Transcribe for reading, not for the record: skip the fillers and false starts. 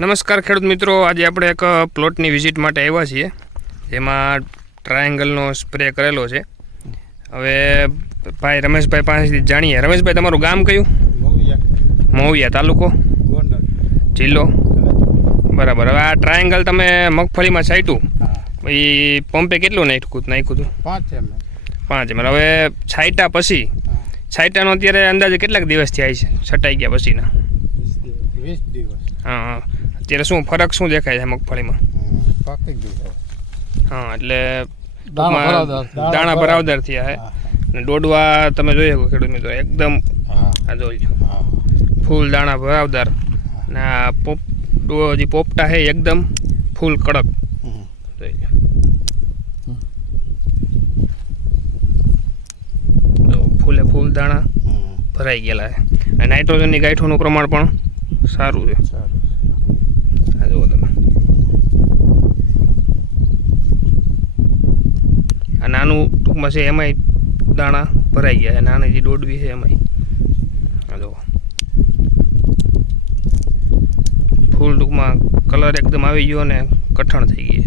નમસ્કાર ખેડૂત મિત્રો, આજે આપણે એક પ્લોટની વિઝિટ માટે આવ્યા છીએ, જેમાં ટ્રાયેંગલનો સ્પ્રે કરેલો છે. હવે ભાઈ રમેશભાઈ પાસેથી જાણીએ. રમેશભાઈ, તમારું ગામ કયું? મહુયા, તાલુકો જિલ્લો. બરાબર. હવે આ ટ્રાયેંગલ તમે મગફળીમાં છાંટ્યું, એ પંપે કેટલું નાખ્યું હતું? 5 ml. હવે છાંટ્યા પછી, છાંટ્યાનો અત્યારે અંદાજે કેટલાક દિવસ થયા છે છટાઈ ગયા પછીના? 20 દિવસ. હા. અત્યારે શું ફરક શું દેખાય છે મગફળીમાં? હા, એટલે દાણા ભરાવદાર થયા છે અને દોડવા તમે જોઈ શકો ખેડૂત મિત્રો, એકદમ આ જોઈ ફૂલ દાણા ભરાવદાર અને આ જે પોપટા છે એકદમ ફૂલ કડક. ફૂલે ફૂલ દાણા ભરાઈ ગયેલા છે અને નાઇટ્રોજનની ગાંઠોનું પ્રમાણ પણ સારું છે. આ જુઓ તમે, આ નાનું ટૂંકમાં છે એમાંય દાણા ભરાઈ ગયા છે, નાની જે દોડવી છે એમાંય. આ જુઓ ફૂલ ટૂંકમાં કલર એકદમ આવી ગયો અને કઠણ થઈ ગઈ.